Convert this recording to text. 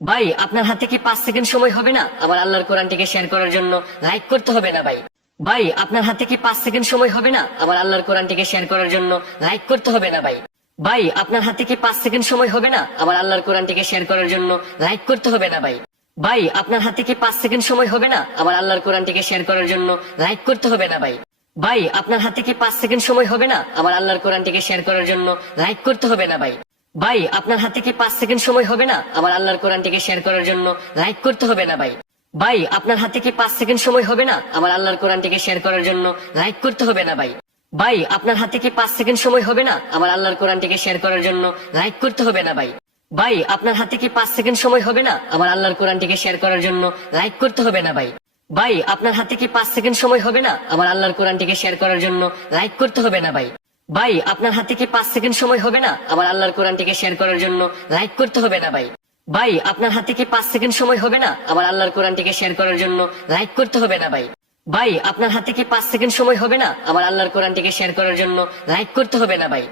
ভাই আপনার হাতে কি 5 সেকেন্ড সময় হবে না আমার আল্লাহর কোরআনটিকে শেয়ার করার জন্য? লাইক করতে হবে না ভাই। ভাই আপনার হাতে কি 5 সেকেন্ড সময় হবে না আমার আল্লাহর কোরআনটিকে শেয়ার করার জন্য? লাইক করতে হবে না ভাই। ভাই আপনার হাতে কি 5 সেকেন্ড সময় হবে না আমার আল্লাহর কোরআনটিকে শেয়ার করার জন্য? লাইক করতে হবে না ভাই। ভাই আপনার হাতে কি 5 সেকেন্ড সময় হবে না আমার আল্লাহর কোরআনটিকে শেয়ার করার জন্য? লাইক করতে হবে না ভাই। ভাই আপনার হাতে কি 5 সেকেন্ড সময় হবে না আমার আল্লাহর কোরআনটিকে শেয়ার করার জন্য? লাইক করতে হবে না ভাই। ভাই আপনার হাতে কি 5 সেকেন্ড সময় হবে না আমার আল্লাহর কোরআনটিকে শেয়ার করার জন্য? লাইক করতে হবে না ভাই। ভাই আপনার হাতে কি 5 সেকেন্ড সময় হবে না আমার আল্লাহর কোরআনটিকে শেয়ার করার জন্য? লাইক করতে হবে না ভাই। ভাই আপনার হাতে কি 5 সেকেন্ড সময় হবে না আমার আল্লাহর কোরআনটিকে শেয়ার করার জন্য? লাইক করতে হবে না ভাই। ভাই আপনার হাতে কি 5 সেকেন্ড সময় হবে না আমার আল্লাহর কোরআনটিকে শেয়ার করার জন্য? লাইক করতে হবে না ভাই। ভাই আপনার হাতে কি 5 সেকেন্ড সময় হবে না আমার আল্লাহর কোরআনটিকে শেয়ার করার জন্য? লাইক করতে হবে না ভাই। ভাই আপনার হাতে কি 5 সেকেন্ড সময় হবে না আমার আল্লাহর কোরআনটিকে শেয়ার করার জন্য? লাইক করতে হবে না ভাই। ভাই আপনার হাতে কি 5 সেকেন্ড সময় হবে না আমার আল্লাহর কোরআনটিকে শেয়ার করার জন্য? লাইক করতে হবে না ভাই। ভাই আপনার হাতে কি 5 সেকেন্ড সময় হবে না আমার আল্লাহর কোরআনটিকে শেয়ার করার জন্য? লাইক করতে হবে না ভাই।